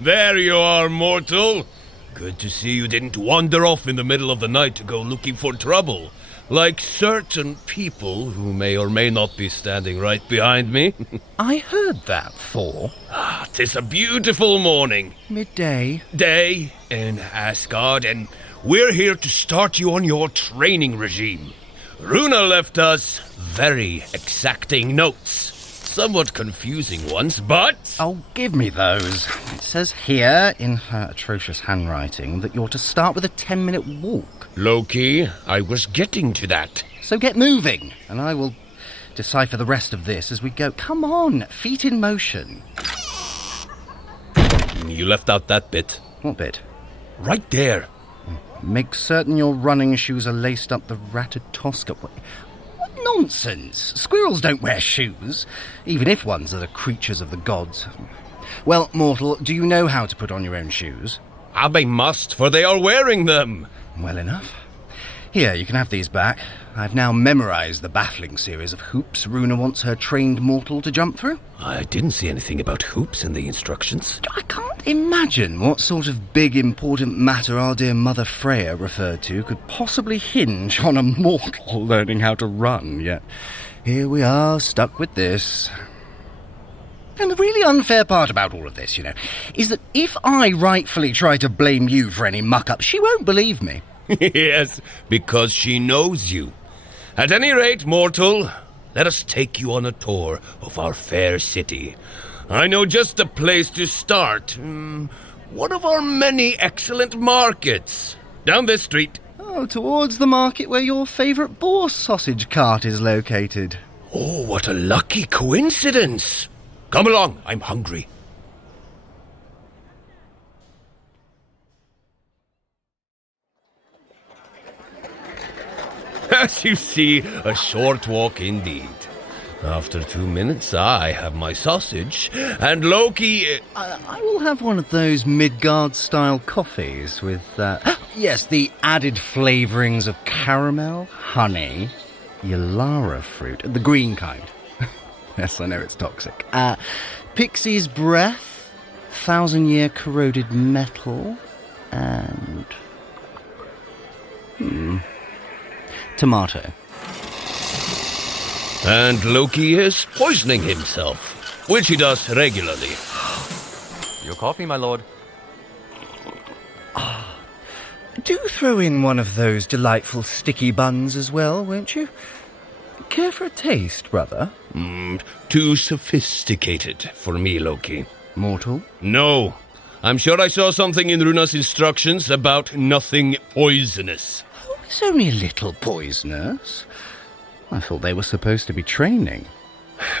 There you are, mortal. Good to see you didn't wander off in the middle of the night to go looking for trouble, like certain people who may or may not be standing right behind me. I heard that, Thor. 'Tis a beautiful morning. Midday. Day in Asgard, and we're here to start you on your training regime. Runa left us very exacting notes. Somewhat confusing ones, but... Oh, give me those. It says here, in her atrocious handwriting, that you're to start with a 10-minute walk. Loki, I was getting to that. So get moving, and I will decipher the rest of this as we go. Come on, feet in motion. You left out that bit. What bit? Right there. Make certain your running shoes are laced up the Ratatoska. What nonsense! Squirrels don't wear shoes, even if ones are the creatures of the gods. Well, mortal, do you know how to put on your own shoes? They must, for they are wearing them. Well enough. Here, you can have these back. I've now memorized the baffling series of hoops Runa wants her trained mortal to jump through. I didn't see anything about hoops in the instructions. I can't imagine what sort of big, important matter our dear Mother Freya referred to could possibly hinge on a mortal learning how to run, yet here we are, stuck with this. And the really unfair part about all of this, is that if I rightfully try to blame you for any muck-up, she won't believe me. Yes, because she knows you. At any rate, mortal, let us take you on a tour of our fair city. I know just the place to start. One of our many excellent markets. Down this street. Oh, towards the market where your favourite boar sausage cart is located. Oh, what a lucky coincidence. Come along, I'm hungry. As you see, a short walk indeed. After 2 minutes, I have my sausage, and Loki... I will have one of those Midgard-style coffees with, yes, the added flavourings of caramel, honey, Yalara fruit, the green kind. Yes, I know it's toxic. Pixie's breath, 1,000-year corroded metal, and... tomato. And Loki is poisoning himself, which he does regularly. Your coffee, my lord. Do throw in one of those delightful sticky buns as well, won't you? Care for a taste, brother? Too sophisticated for me, Loki. Mortal? No. I'm sure I saw something in Runa's instructions about nothing poisonous. It's only a little poisonous. I thought they were supposed to be training.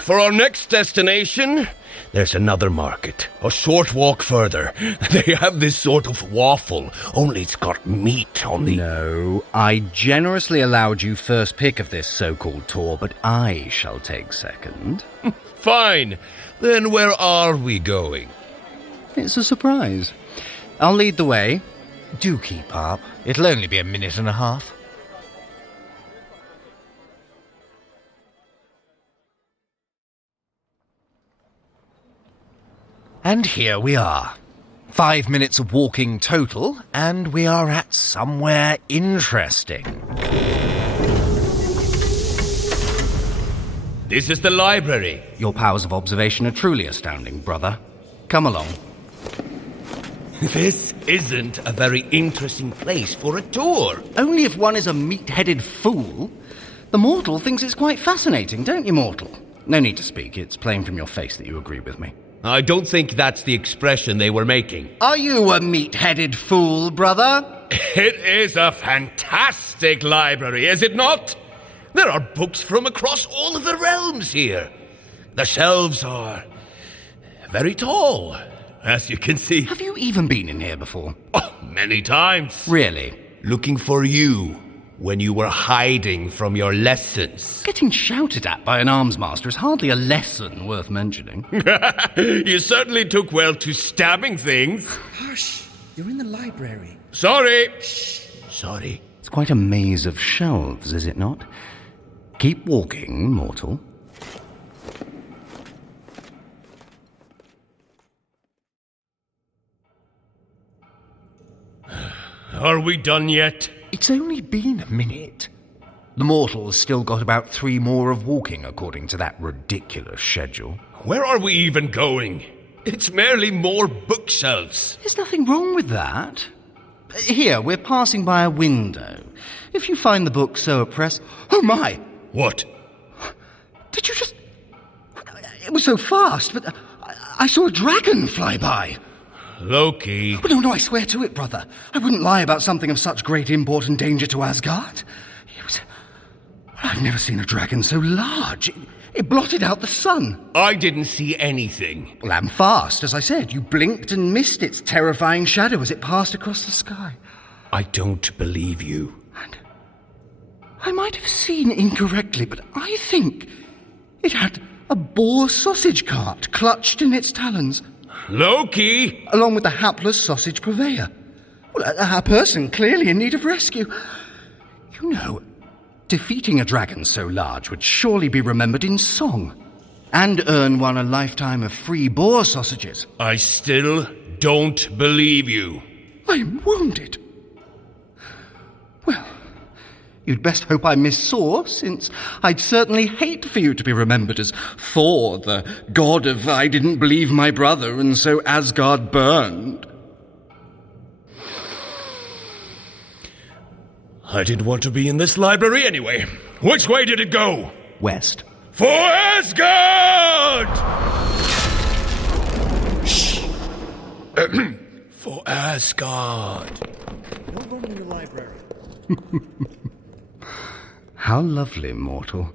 For our next destination, there's another market. A short walk further. They have this sort of waffle, only it's got meat on the... No, I generously allowed you first pick of this so-called tour, but I shall take second. Fine. Then where are we going? It's a surprise. I'll lead the way. Do keep up. It'll only be a minute and a half. And here we are. 5 minutes of walking total, and we are at somewhere interesting. This is the library. Your powers of observation are truly astounding, brother. Come along. This isn't a very interesting place for a tour. Only if one is a meat-headed fool. The mortal thinks it's quite fascinating, don't you, mortal? No need to speak. It's plain from your face that you agree with me. I don't think that's the expression they were making. Are you a meat-headed fool, brother? It is a fantastic library, is it not? There are books from across all of the realms here. The shelves are very tall, as you can see. Have you even been in here before? Oh, many times. Really? Looking for you when you were hiding from your lessons. Getting shouted at by an arms master is hardly a lesson worth mentioning. You certainly took well to stabbing things. Hush! You're in the library. Sorry. Shh. Sorry. It's quite a maze of shelves, is it not? Keep walking, mortal. Are we done yet? It's only been a minute. The mortal's still got about 3 more of walking, according to that ridiculous schedule. Where are we even going? It's merely more bookshelves. There's nothing wrong with that. Here, we're passing by a window. If you find the book so oppressive... Oh, my! What? Did you just... It was so fast, but I saw a dragon fly by. Loki. Oh, no, I swear to it, brother. I wouldn't lie about something of such great import and danger to Asgard. It was... I've never seen a dragon so large. It blotted out the sun. I didn't see anything. Well, I'm fast, as I said. You blinked and missed its terrifying shadow as it passed across the sky. I don't believe you. And I might have seen incorrectly, but I think it had a boar sausage cart clutched in its talons. Loki! Along with the hapless sausage purveyor. Well, a person clearly in need of rescue. You know, defeating a dragon so large would surely be remembered in song, and earn one a lifetime of free boar sausages. I still don't believe you. I'm wounded. Well, you'd best hope I missaw, since I'd certainly hate for you to be remembered as Thor, the god of I didn't believe my brother, and so Asgard burned. I didn't want to be in this library anyway. Which way did it go? West. For Asgard! Shh! For Asgard. No running in the library. How lovely, mortal.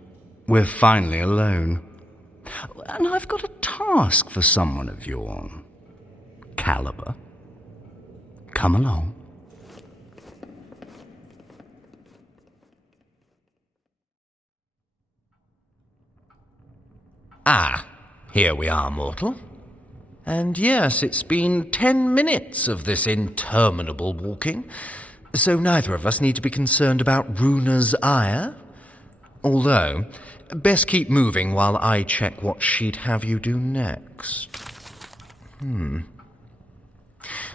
We're finally alone. And I've got a task for someone of your caliber. Come along. Ah, here we are, mortal. And yes, it's been 10 minutes of this interminable walking, so neither of us need to be concerned about Runa's ire. Although, best keep moving while I check what she'd have you do next.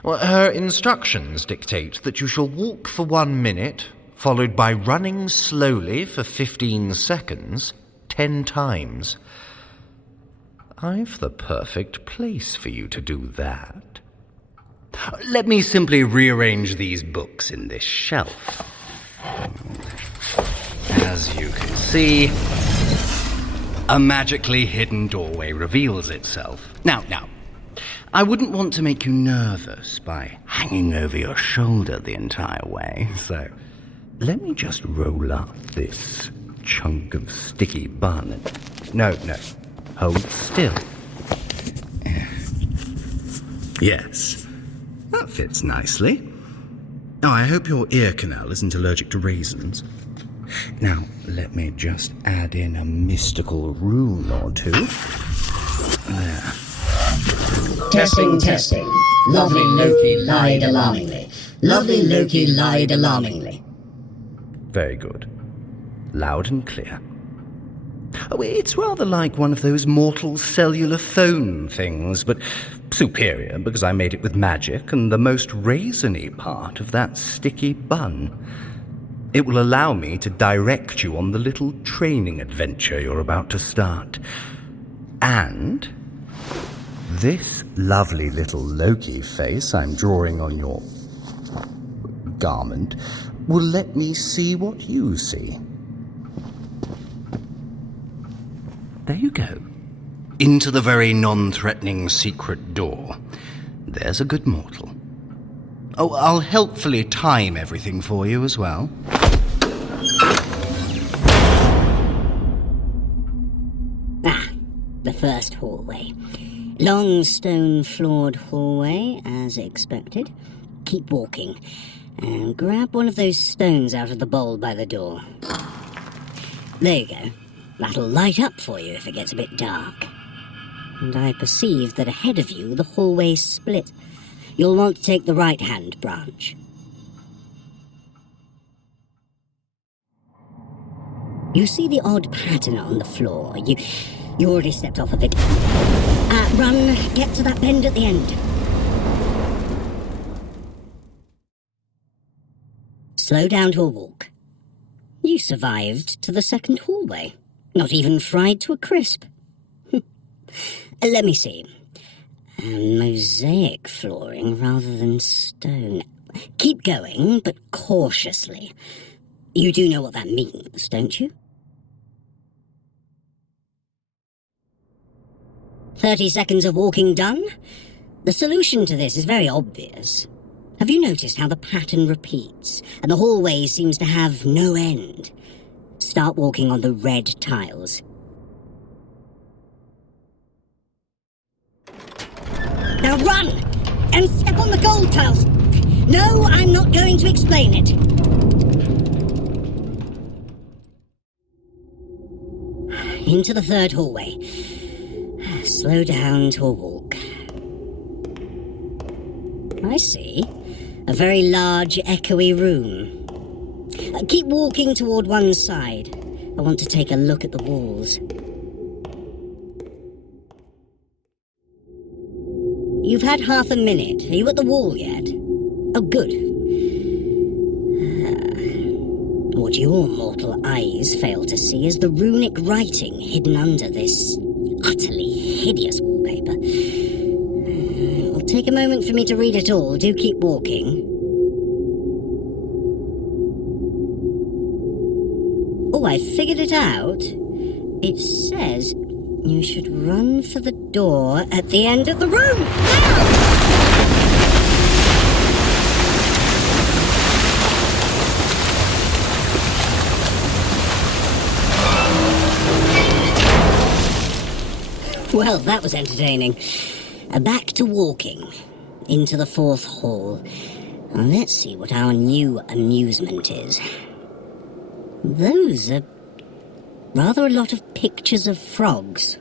Well, her instructions dictate that you shall walk for 1 minute, followed by running slowly for 15 seconds, 10 times. I've the perfect place for you to do that. Let me simply rearrange these books in this shelf. As you can see, a magically hidden doorway reveals itself. Now, I wouldn't want to make you nervous by hanging over your shoulder the entire way, so let me just roll up this chunk of sticky bun. No. Hold still. Yes, that fits nicely. Now, I hope your ear canal isn't allergic to raisins. Now, let me just add in a mystical rune or two. There. Testing. Lovely Loki lied alarmingly. Lovely Loki lied alarmingly. Very good. Loud and clear. Oh, it's rather like one of those mortal cellular phone things, but superior because I made it with magic and the most raisiny part of that sticky bun. It will allow me to direct you on the little training adventure you're about to start. And this lovely little Loki face I'm drawing on your garment will let me see what you see. There you go. Into the very non-threatening secret door. There's a good mortal. Oh, I'll helpfully time everything for you as well. The first hallway. Long stone-floored hallway, as expected. Keep walking, and grab one of those stones out of the bowl by the door. There you go. That'll light up for you if it gets a bit dark. And I perceive that ahead of you the hallway's split. You'll want to take the right-hand branch. You see the odd pattern on the floor. You already stepped off of it. Run, get to that bend at the end. Slow down to a walk. You survived to the second hallway. Not even fried to a crisp. Let me see. Mosaic flooring rather than stone. Keep going, but cautiously. You do know what that means, don't you? 30 seconds of walking done. The solution to this is very obvious. Have you noticed how the pattern repeats, and the hallway seems to have no end? Start walking on the red tiles. Now run! And step on the gold tiles! No, I'm not going to explain it. Into the third hallway. Slow down to a walk. I see. A very large, echoey room. Keep walking toward one side. I want to take a look at the walls. You've had half a minute. Are you at the wall yet? Oh, good. What your mortal eyes fail to see is the runic writing hidden under this utterly hideous wallpaper. It'll take a moment for me to read it all. Do keep walking. Oh, I figured it out. It says you should run for the door at the end of the room. Now! Well, that was entertaining. Back to walking. Into the fourth hall. Now, let's see what our new amusement is. Those are rather a lot of pictures of frogs.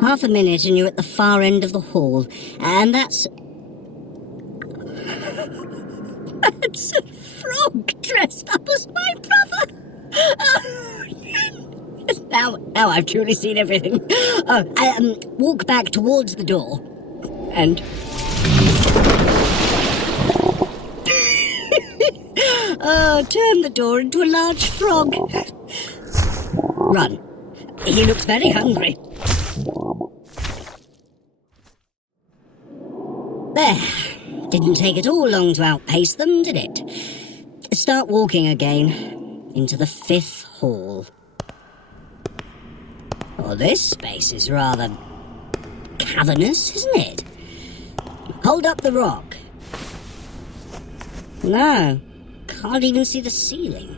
Half a minute and you're at the far end of the hall. And that's... That's a frog dressed up as my brother! Now I've truly seen everything. Walk back towards the door. And... turn the door into a large frog. Run. He looks very hungry. There. Didn't take at all long to outpace them, did it? Start walking again. Into the fifth hall. Oh, this space is rather cavernous, isn't it? Hold up the rock. No, can't even see the ceiling.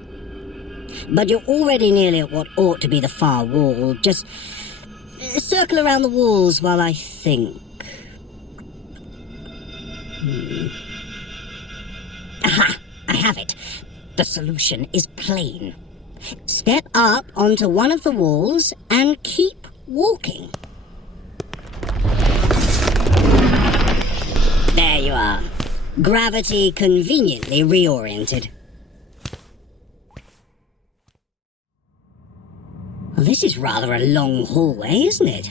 But you're already nearly at what ought to be the far wall. Just circle around the walls while I think. Aha! I have it. The solution is plain. Step up onto one of the walls and keep walking. There you are. Gravity conveniently reoriented. Well, this is rather a long hallway, isn't it?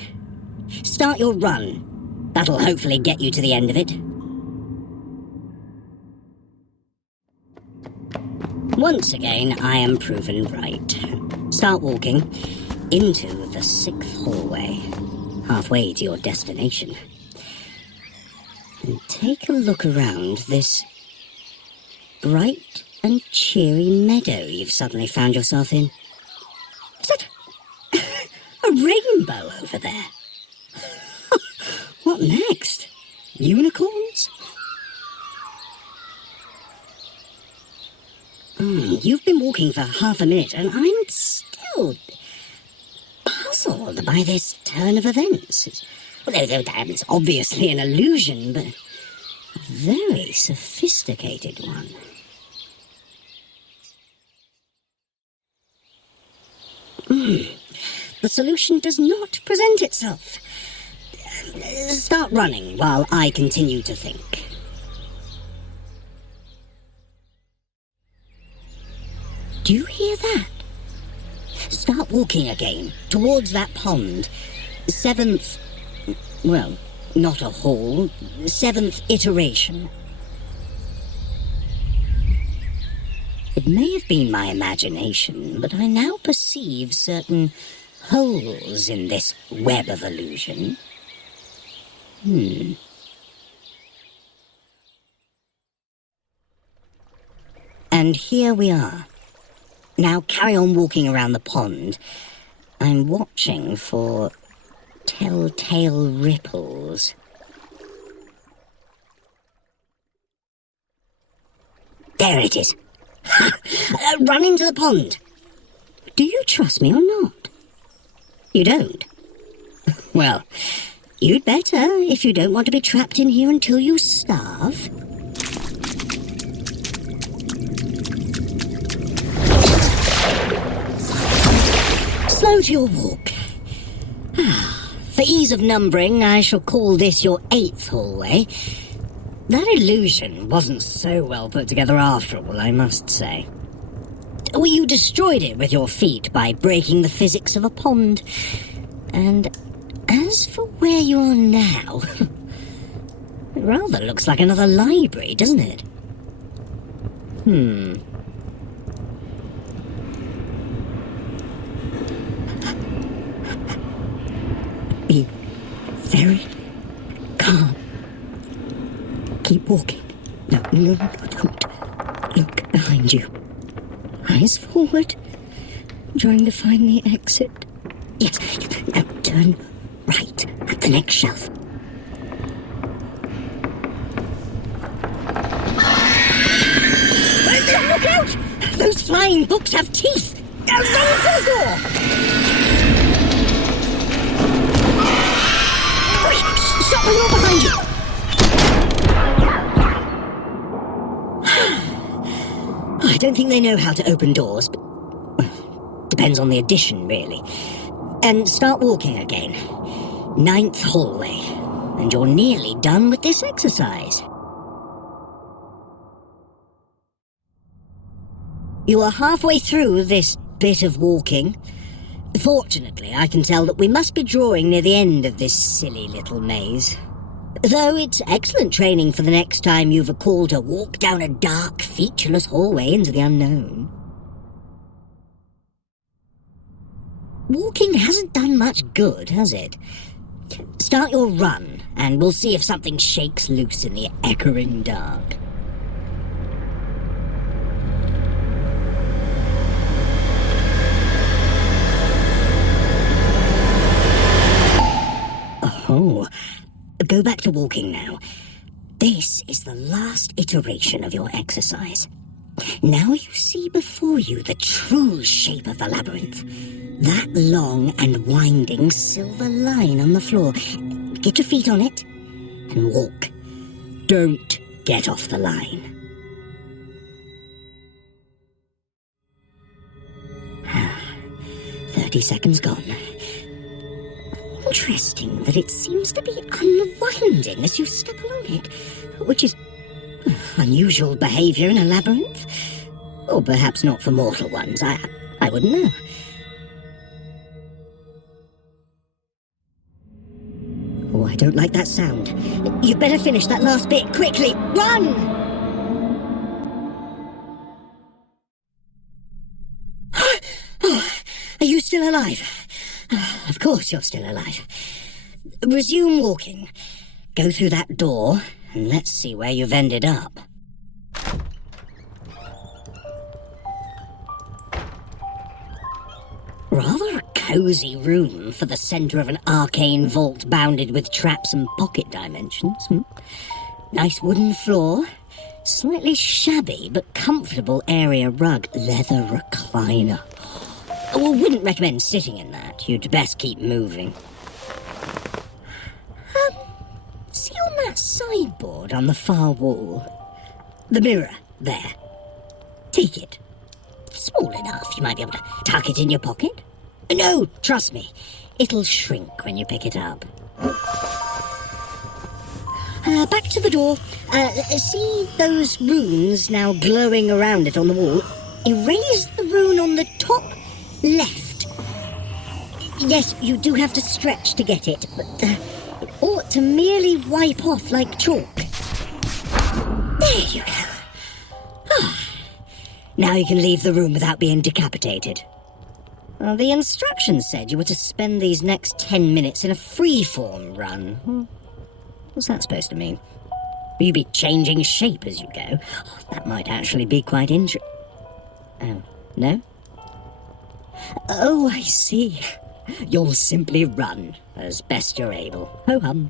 Start your run. That'll hopefully get you to the end of it. Once again, I am proven right. Start walking into the sixth hallway, halfway to your destination. And take a look around this bright and cheery meadow you've suddenly found yourself in. Is that a rainbow over there? What next? Unicorns? You've been walking for half a minute, and I'm still puzzled by this turn of events. It's obviously an illusion, but a very sophisticated one. The solution does not present itself. Start running while I continue to think. Do you hear that? Start walking again, towards that pond. Seventh... well, Not a hall. 7th iteration. It may have been my imagination, but I now perceive certain holes in this web of illusion. And here we are. Now carry on walking around the pond. I'm watching for telltale ripples. There it is. Run into the pond. Do you trust me or not? You don't? Well, you'd better if you don't want to be trapped in here until you starve. Slow to your walk. For ease of numbering, I shall call this your 8th hallway. That illusion wasn't so well put together after all, I must say. Well, you destroyed it with your feet by breaking the physics of a pond. And as for where you are now, it rather looks like another library, doesn't it? Be very calm. Keep walking. No, don't. Look behind you. Eyes forward. Trying to find the exit. Yes, now turn right at the next shelf. Look out! Those flying books have teeth! Run for the door! Shut the door behind you! I don't think they know how to open doors, but depends on the edition, really. And start walking again. 9th hallway, and you're nearly done with this exercise. You are halfway through this bit of walking. Fortunately, I can tell that we must be drawing near the end of this silly little maze. Though it's excellent training for the next time you've a call to walk down a dark, featureless hallway into the unknown. Walking hasn't done much good, has it? Start your run, and we'll see if something shakes loose in the echoing dark. Oh, go back to walking now. This is the last iteration of your exercise. Now you see before you the true shape of the labyrinth. That long and winding silver line on the floor. Get your feet on it and walk. Don't get off the line. 30 seconds gone. Interesting that it seems to be unwinding as you step along it, which is unusual behavior in a labyrinth. Or perhaps not for mortal ones, I wouldn't know. Oh, I don't like that sound. You'd better finish that last bit quickly. Run! Oh, are you still alive? Of course you're still alive. Resume walking. Go through that door, and let's see where you've ended up. Rather a cosy room for the centre of an arcane vault bounded with traps and pocket dimensions. Nice wooden floor, slightly shabby but comfortable area rug, leather recliner. Oh, wouldn't recommend sitting in that. You'd best keep moving. See on that sideboard on the far wall? The mirror, there. Take it. Small enough, you might be able to tuck it in your pocket. No, trust me, it'll shrink when you pick it up. Back to the door. See those runes now glowing around it on the wall? Erase the rune on the top left. Yes, you do have to stretch to get it, but it ought to merely wipe off like chalk. There you go. Now you can leave the room without being decapitated. Well, the instructions said you were to spend these next 10 minutes in a free-form run. What's that supposed to mean? Will you be changing shape as you go? That might actually be quite interesting. Oh, no? Oh, I see. You'll simply run as best you're able. Ho-hum.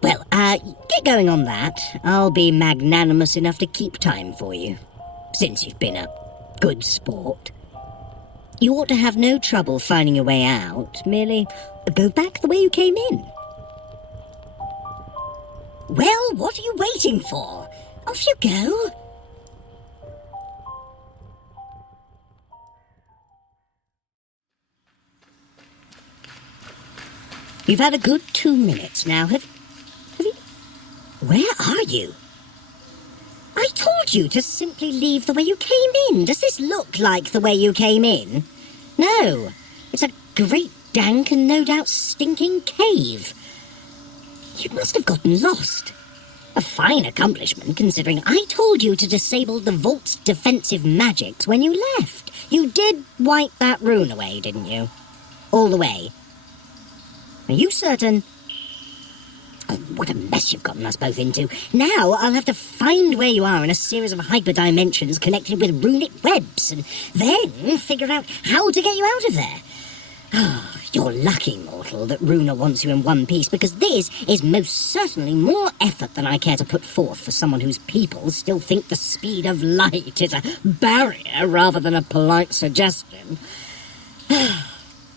Well, get going on that. I'll be magnanimous enough to keep time for you, since you've been a good sport. You ought to have no trouble finding your way out. Merely go back the way you came in. Well, what are you waiting for? Off you go. You've had a good 2 minutes now, have you? Where are you? I told you to simply leave the way you came in. Does this look like the way you came in? No. It's a great dank and no doubt stinking cave. You must have gotten lost. A fine accomplishment, considering I told you to disable the vault's defensive magics when you left. You did wipe that rune away, didn't you? All the way. Are you certain? Oh, what a mess you've gotten us both into. Now I'll have to find where you are in a series of hyperdimensions connected with runic webs, and then figure out how to get you out of there. Oh, you're lucky, mortal, that Runa wants you in one piece, because this is most certainly more effort than I care to put forth for someone whose people still think the speed of light is a barrier rather than a polite suggestion.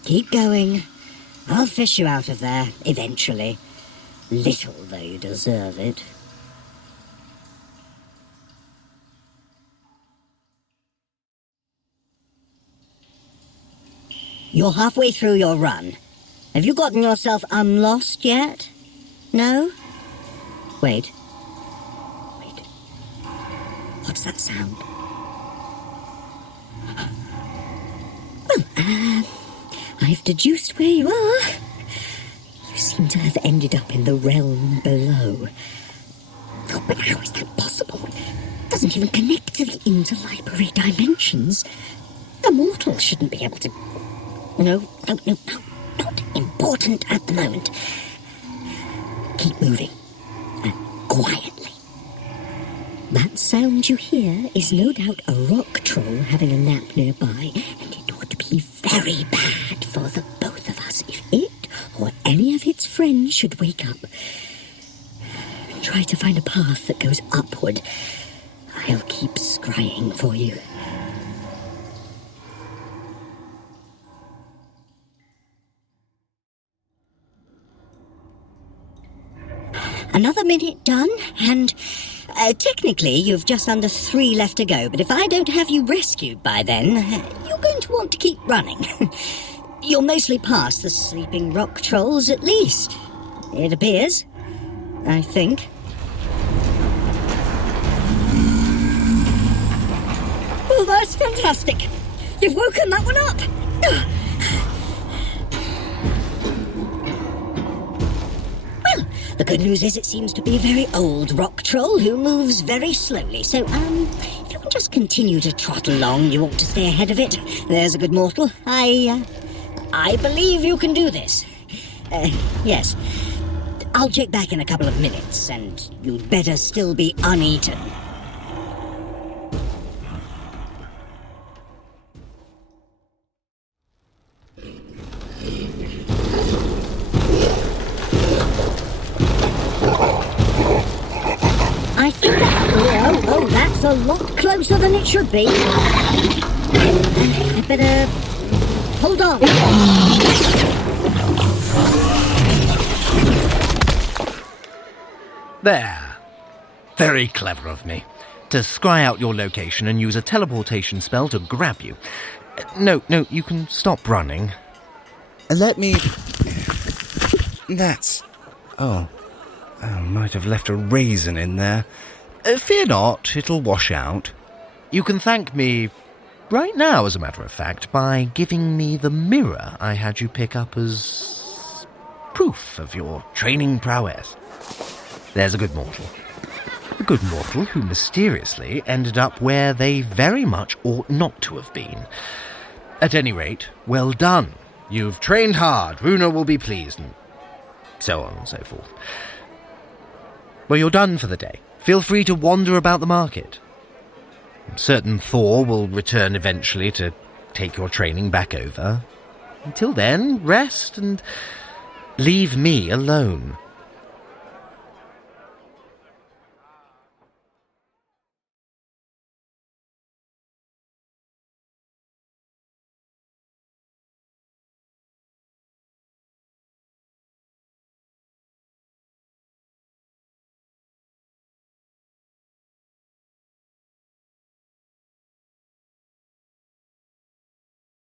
Keep going. I'll fish you out of there, eventually. Little though you deserve it. You're halfway through your run. Have you gotten yourself unlost yet? No? Wait. What's that sound? Well, I've deduced where you are. You seem to have ended up in the realm below. Oh, but how is that possible? It doesn't even connect to the interlibrary dimensions. A mortal shouldn't be able to... No, not important at the moment. Keep moving. And quietly. That sound you hear is no doubt a rock troll having a nap nearby, and it would be very bad for the both of us if it or any of its friends should wake up. Try to find a path that goes upward. I'll keep scrying for you. Another minute done, and technically you've just under 3 left to go, but if I don't have you rescued by then, you're going to want to keep running. You'll mostly pass the sleeping rock trolls at least. It appears. I think. Oh, that's fantastic. You've woken that one up. The good news is it seems to be a very old rock troll who moves very slowly, so, if you can just continue to trot along, you ought to stay ahead of it. There's a good mortal. I believe you can do this. Yes. I'll check back in a couple of minutes, and you'd better still be uneaten. I think that's a lot closer than it should be. I better hold on. There. Very clever of me. To scry out your location and use a teleportation spell to grab you. No, you can stop running. Let me... That's... Oh, might have left a raisin in there. Fear not, it'll wash out. You can thank me right now, as a matter of fact, by giving me the mirror I had you pick up as proof of your training prowess. There's a good mortal. A good mortal who mysteriously ended up where they very much ought not to have been. At any rate, well done. You've trained hard. Runa will be pleased, and so on and so forth. Well, you're done for the day. Feel free to wander about the market. I'm certain Thor will return eventually to take your training back over. Until then, rest and leave me alone.